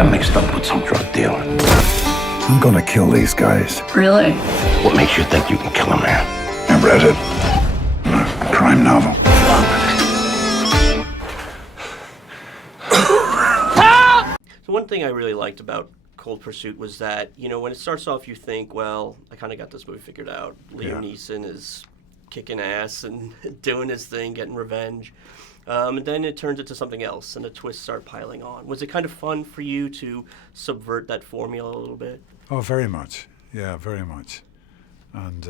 got mixed up with some drug dealer. I'm gonna kill these guys. Really? What makes you think you can kill a man? I read it in a crime novel. So one thing I really liked about Cold Pursuit was that, you know, when it starts off, you think, well, I kind of got this movie figured out. Liam Neeson is kicking ass and doing his thing, getting revenge. And then it turns into something else, and the twists start piling on. Was it kind of fun for you to subvert that formula a little bit? Oh, very much. Yeah, very much. And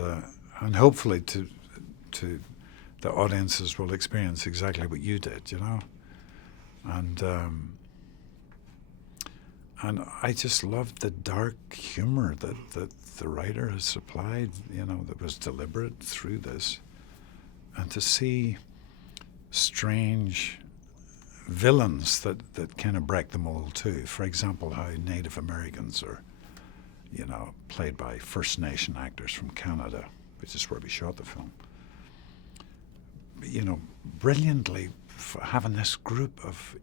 hopefully to the audiences will experience exactly what you did, you know. And I just loved the dark humor that the writer has supplied, you know, that was deliberate through this. And to see strange villains that kind of break the mold too. For example, how Native Americans are, you know, played by First Nation actors from Canada, which is where we shot the film. You know, brilliantly having this group of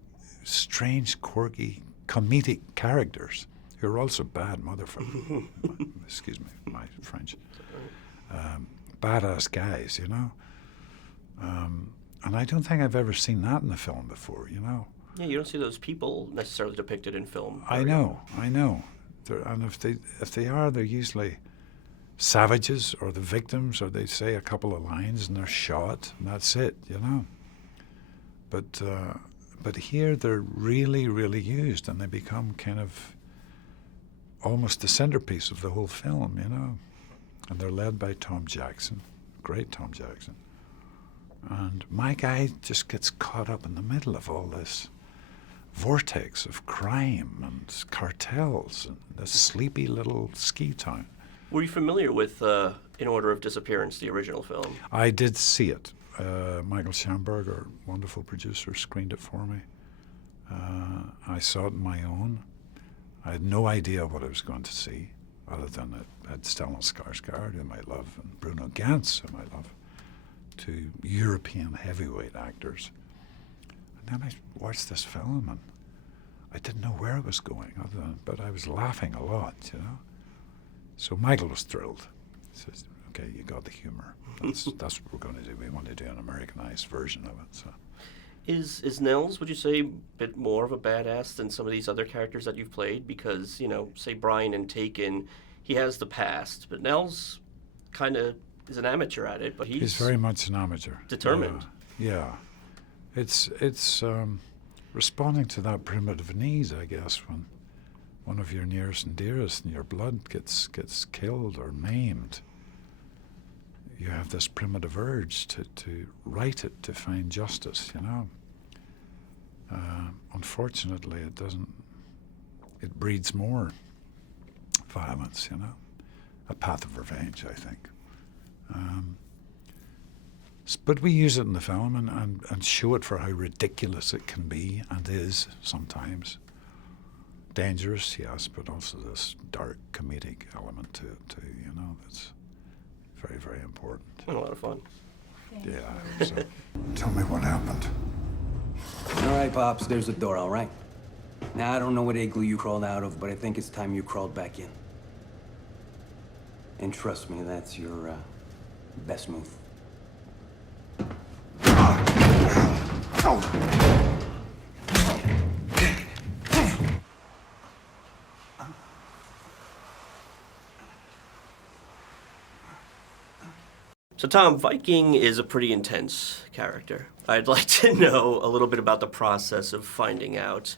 strange, quirky, comedic characters who are also bad motherfuckers. Excuse me, my French. Badass guys, you know. And I don't think I've ever seen that in a film before, you know. Yeah, you don't see those people necessarily depicted in film. I know. And if they are, they're usually savages or the victims, or they say a couple of lines and they're shot, and that's it, you know. But here they're really, really used, and they become kind of almost the centerpiece of the whole film, you know. And they're led by Tom Jackson, great Tom Jackson. And my guy just gets caught up in the middle of all this vortex of crime and cartels and this sleepy little ski town. Were you familiar with In Order of Disappearance, the original film? I did see it. Michael Schamberg, our wonderful producer, screened it for me. I saw it on my own. I had no idea what I was going to see, other than it had Stellan Skarsgård, whom I love, and Bruno Ganz, whom I love, two European heavyweight actors. And then I watched this film, and I didn't know where it was going, but I was laughing a lot, you know. So Michael was thrilled. He says, "Okay, you got the humor. That's what we're going to do. We want to do an Americanized version of it." So, is Nels, would you say, a bit more of a badass than some of these other characters that you've played? Because, you know, say Brian in Taken, he has the past, but Nels kind of is an amateur at it, but he's very much an amateur. Determined. Yeah. It's responding to that primitive need, I guess, when one of your nearest and dearest and your blood gets killed or maimed. You have this primitive urge to right it, to find justice, you know. Unfortunately, it doesn't. It breeds more violence, you know. A path of revenge, I think. But we use it in the film and show it for how ridiculous it can be and is sometimes. Dangerous, yes, but also this dark comedic element to it too, you know, that's very, very important. a lot of fun. Yeah, so. Tell me what happened. All right, Pops, there's the door, all right? Now, I don't know what igloo you crawled out of, but I think it's time you crawled back in. And trust me, that's your best move. So Tom, Viking is a pretty intense character. I'd like to know a little bit about the process of finding out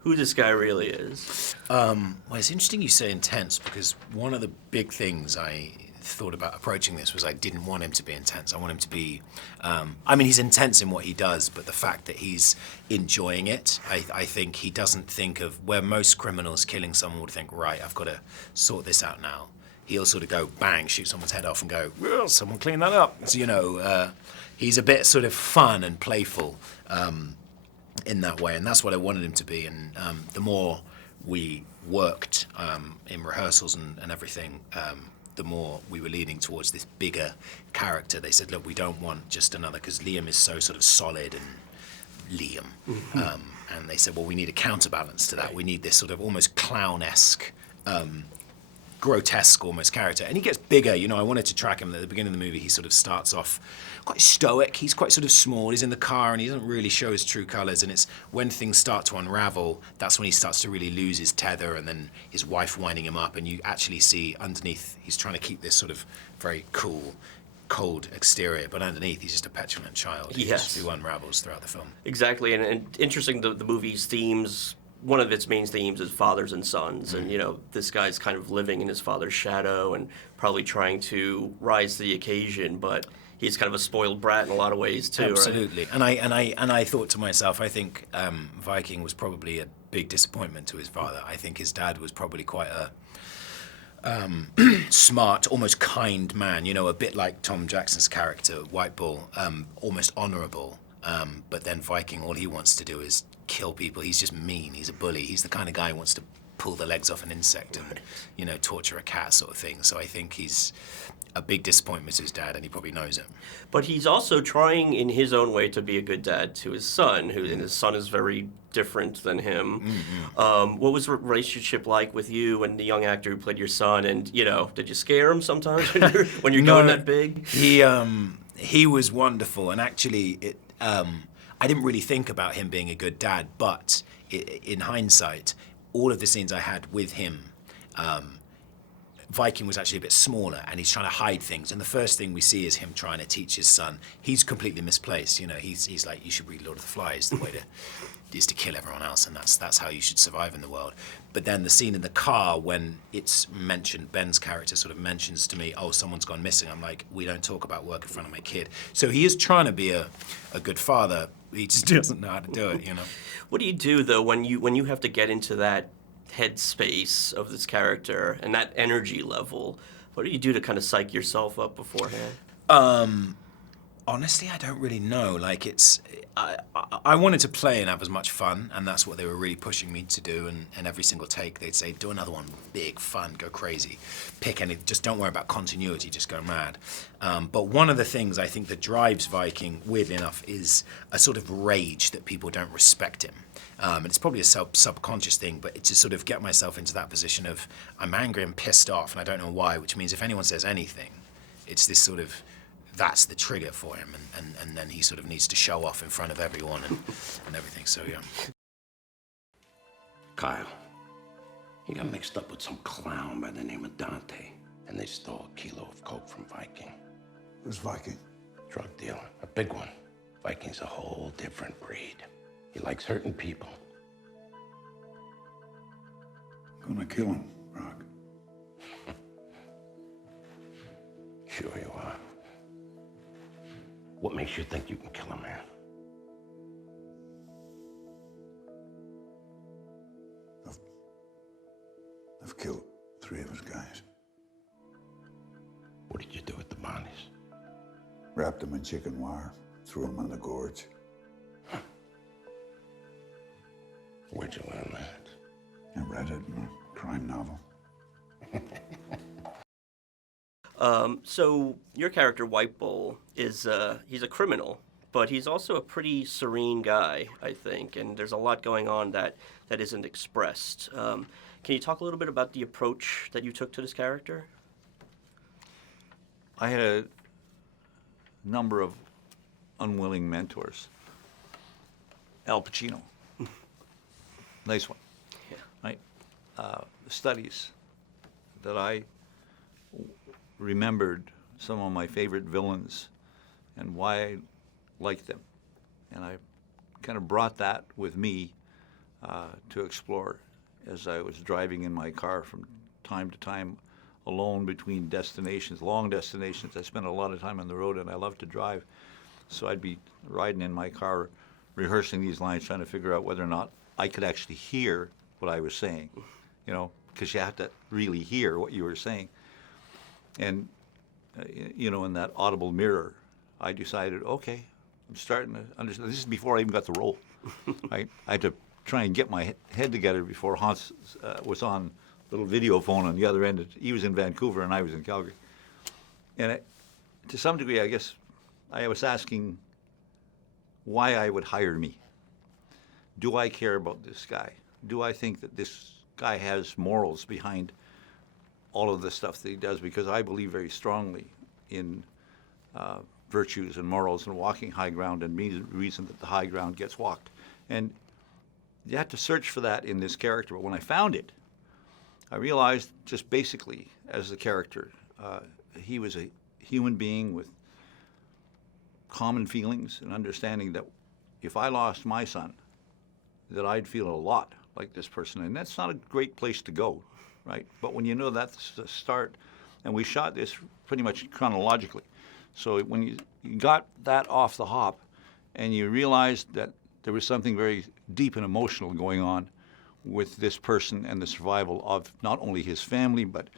who this guy really is. Well, it's interesting you say intense, because one of the big things I thought about approaching this was I didn't want him to be intense. I want him to be, I mean, he's intense in what he does, but the fact that he's enjoying it, I think he doesn't think of where most criminals killing someone would think, right, I've got to sort this out now. He'll sort of go, bang, shoot someone's head off and go, well, someone clean that up. So, you know, he's a bit sort of fun and playful in that way, and that's what I wanted him to be. And the more we worked in rehearsals and everything, the more we were leaning towards this bigger character. They said, look, we don't want just another, because Liam is so sort of solid and Liam. And they said, well, we need a counterbalance to that. We need this sort of almost clown-esque, grotesque almost character. And he gets bigger. You know, I wanted to track him. At the beginning of the movie, he sort of starts off quite stoic. He's quite sort of small. He's in the car and he doesn't really show his true colours. And it's when things start to unravel, that's when he starts to really lose his tether, and then his wife winding him up. And you actually see underneath, he's trying to keep this sort of very cool, cold exterior, but underneath he's just a petulant child who unravels throughout the film. Exactly, and interesting, the movie's themes, one of its main themes is fathers and sons, and, you know, this guy's kind of living in his father's shadow and probably trying to rise to the occasion, but he's kind of a spoiled brat in a lot of ways too. Absolutely, right? and I thought to myself, I think Viking was probably a big disappointment to his father. I think his dad was probably quite a smart, almost kind man, you know, a bit like Tom Jackson's character, White Bull, almost honourable. But then Viking, all he wants to do is kill people. He's just mean. He's a bully. He's the kind of guy who wants to pull the legs off an insect and, you know, torture a cat sort of thing. So I think he's a big disappointment to his dad, and he probably knows it. But he's also trying in his own way to be a good dad to his son, and his son is very different than him. What was the relationship like with you and the young actor who played your son? And, you know, did you scare him sometimes when you're going that big? He was wonderful, and actually, I didn't really think about him being a good dad, but in hindsight, all of the scenes I had with him, Viking was actually a bit smaller, and he's trying to hide things. And the first thing we see is him trying to teach his son. He's completely misplaced. You know, he's like, you should read Lord of the Flies. The way is to kill everyone else, and that's how you should survive in the world. But then the scene in the car when it's mentioned, Ben's character sort of mentions to me, oh, someone's gone missing. I'm like, we don't talk about work in front of my kid. So he is trying to be a good father. He just doesn't know how to do it, you know. What do you do though when you have to get into that headspace of this character and that energy level? What do you do to kind of psych yourself up beforehand? Honestly, I don't really know. Like, I wanted to play and have as much fun, and that's what they were really pushing me to do. And every single take, they'd say, do another one, big, fun, go crazy. Pick any, just don't worry about continuity, just go mad. But one of the things I think that drives Viking, weirdly enough, is a sort of rage that people don't respect him. And it's probably a subconscious thing, but it's to sort of get myself into that position of, I'm angry and pissed off, and I don't know why, which means if anyone says anything, it's this sort of, that's the trigger for him, and then he sort of needs to show off in front of everyone and everything, so yeah. Kyle, he got mixed up with some clown by the name of Dante, and they stole a kilo of coke from Viking. Who's Viking? Drug dealer, a big one. Viking's a whole different breed. He likes hurting people. Gonna kill him, Rock. Sure you are. What makes you think you can kill a man? I've killed 3 of his guys. What did you do with the bodies? Wrapped them in chicken wire, threw them in the gorge. Where'd you learn that? I read it in a crime novel. So your character, White Bull, is he's a criminal, but he's also a pretty serene guy, I think, and there's a lot going on that isn't expressed. Can you talk a little bit about the approach that you took to this character? I had a number of unwilling mentors. Al Pacino. Nice one. Yeah. Right? The studies that I remembered some of my favorite villains and why I liked them. And I kind of brought that with me to explore as I was driving in my car from time to time alone between destinations, long destinations. I spent a lot of time on the road and I love to drive. So I'd be riding in my car rehearsing these lines, trying to figure out whether or not I could actually hear what I was saying, you know, because you have to really hear what you were saying. And, you know, in that audible mirror, I decided, okay, I'm starting to understand. This is before I even got the role. I had to try and get my head together before Hans was on little video phone on the other end. He was in Vancouver and I was in Calgary. And to some degree, I guess, I was asking why I would hire me. do I care about this guy? Do I think that this guy has morals behind all of the stuff that he does? Because I believe very strongly in virtues and morals and walking high ground, and the reason that the high ground gets walked. And you had to search for that in this character. But when I found it, I realized just basically as the character, he was a human being with common feelings and understanding that if I lost my son, that I'd feel a lot like this person. And that's not a great place to go, right? But when you know that's the start, and we shot this pretty much chronologically. So when you got that off the hop and you realized that there was something very deep and emotional going on with this person and the survival of not only his family, but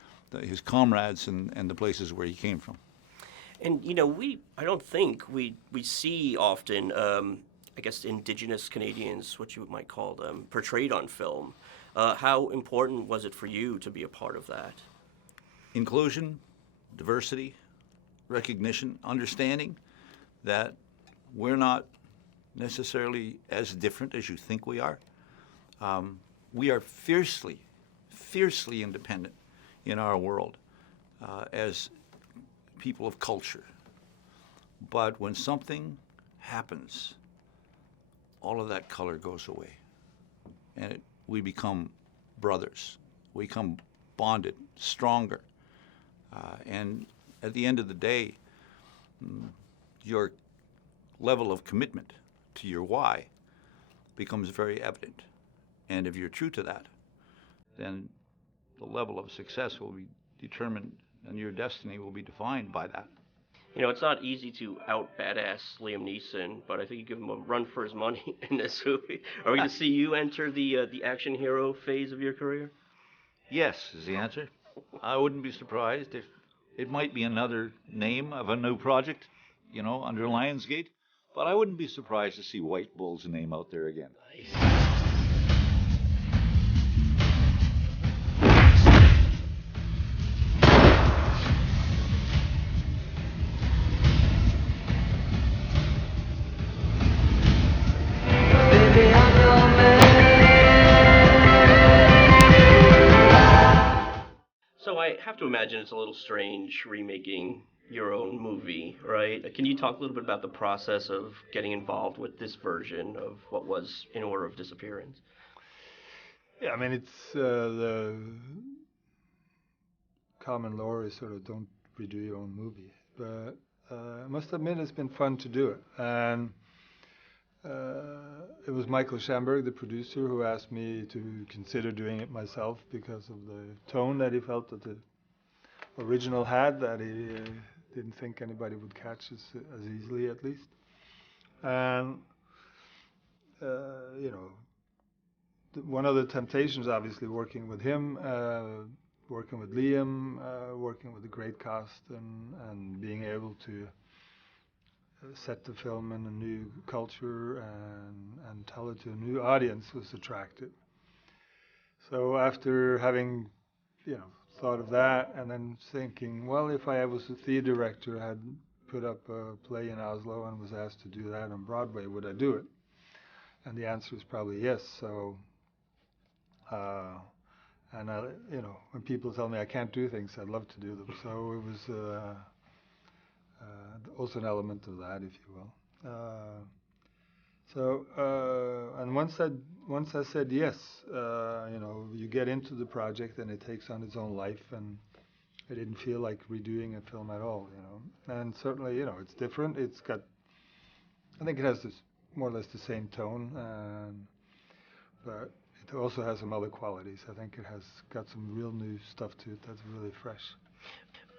his comrades and the places where he came from. And you know, I don't think we see often, I guess, Indigenous Canadians, what you might call them, portrayed on film. How important was it for you to be a part of that? Inclusion, diversity, recognition, understanding that we're not necessarily as different as you think we are. We are fiercely, fiercely independent in our world as people of culture. But when something happens, all of that color goes away. And we become brothers. We become bonded, stronger. And at the end of the day, your level of commitment to your why becomes very evident. And if you're true to that, then the level of success will be determined and your destiny will be defined by that. You know, it's not easy to out-badass Liam Neeson, but I think you give him a run for his money in this movie. Are we going to see you enter the action hero phase of your career? Yes, is the answer. I wouldn't be surprised if it might be another name of a new project, you know, under Lionsgate, but I wouldn't be surprised to see White Bull's name out there again. So I have to imagine it's a little strange remaking your own movie, right? Can you talk a little bit about the process of getting involved with this version of what was In Order of Disappearance? Yeah, I mean, it's the common lore is sort of don't redo your own movie. But I must admit it's been fun to do it. And it was Michael Schamberg, the producer, who asked me to consider doing it myself because of the tone that he felt that the original had, that he didn't think anybody would catch as easily, at least. And, you know, one of the temptations, obviously, working with him, working with Liam, working with a great cast, and being able to set the film in a new culture and tell it to a new audience was attractive. So after having, you know, thought of that and then thinking, well, if I was a theater director, had put up a play in Oslo and was asked to do that on Broadway, would I do it? And the answer is probably yes. So, and I, you know, when people tell me I can't do things, I'd love to do them. So it was also an element of that, if you will. And once I said yes, you know, you get into the project and it takes on its own life, and I didn't feel like redoing a film at all, you know. And certainly, you know, it's different. It's got, I think it has this more or less the same tone, but it also has some other qualities. I think it has got some real new stuff to it that's really fresh.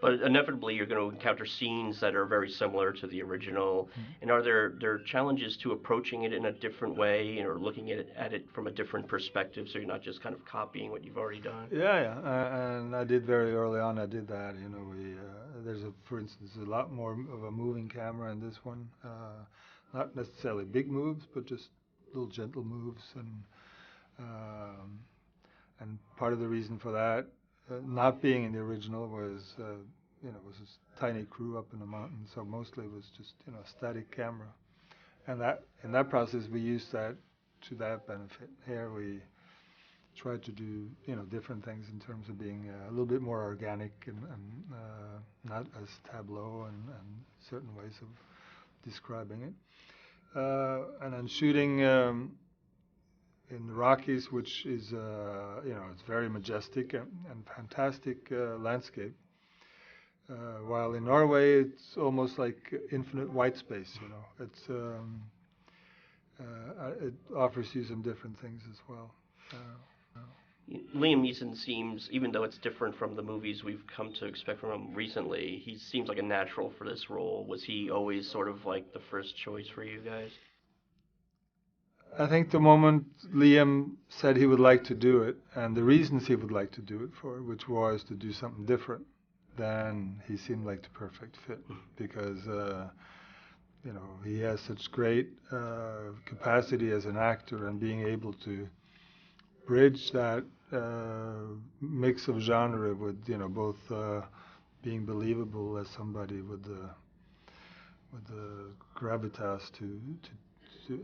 But inevitably, you're going to encounter scenes that are very similar to the original. Mm-hmm. And are there challenges to approaching it in a different way, or looking at it from a different perspective, so you're not just kind of copying what you've already done? Yeah. And I did very early on. I did that. You know, there's for instance, a lot more of a moving camera in this one. Not necessarily big moves, but just little gentle moves. And part of the reason for that, not being in the original, was you know, it was a tiny crew up in the mountains, so mostly it was just, you know, a static camera. And that in that process we used that that benefit. Here we try to do different things in terms of being a little bit more organic and not as tableau and certain ways of describing it. And then shooting in the Rockies, which is it's very majestic and fantastic landscape. While in Norway, it's almost like infinite white space. It's it offers you some different things as well. Liam Neeson seems, even though it's different from the movies we've come to expect from him recently, he seems like a natural for this role. Was he always sort of like the first choice for you guys? I think the moment Liam said he would like to do it, and the reasons he would like to do it for, which was to do something different, then he seemed like the perfect fit, because he has such great capacity as an actor, and being able to bridge that mix of genre with both being believable as somebody with the gravitas to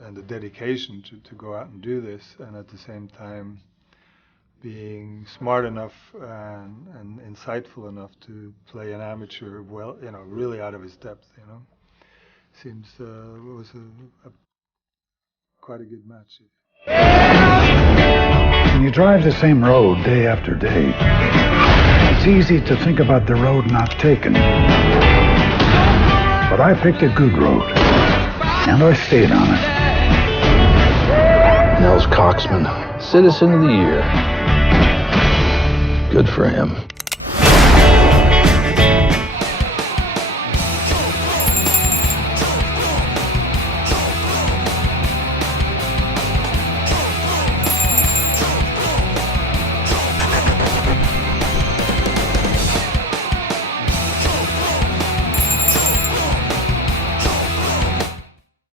and the dedication to go out and do this, and at the same time being smart enough and insightful enough to play an amateur well, really out of his depth. Seems it was quite a good match. When you drive the same road day after day, it's easy to think about the road not taken. But I picked a good road, and I stayed on it. Nels Coxman, Citizen of the Year. Good for him.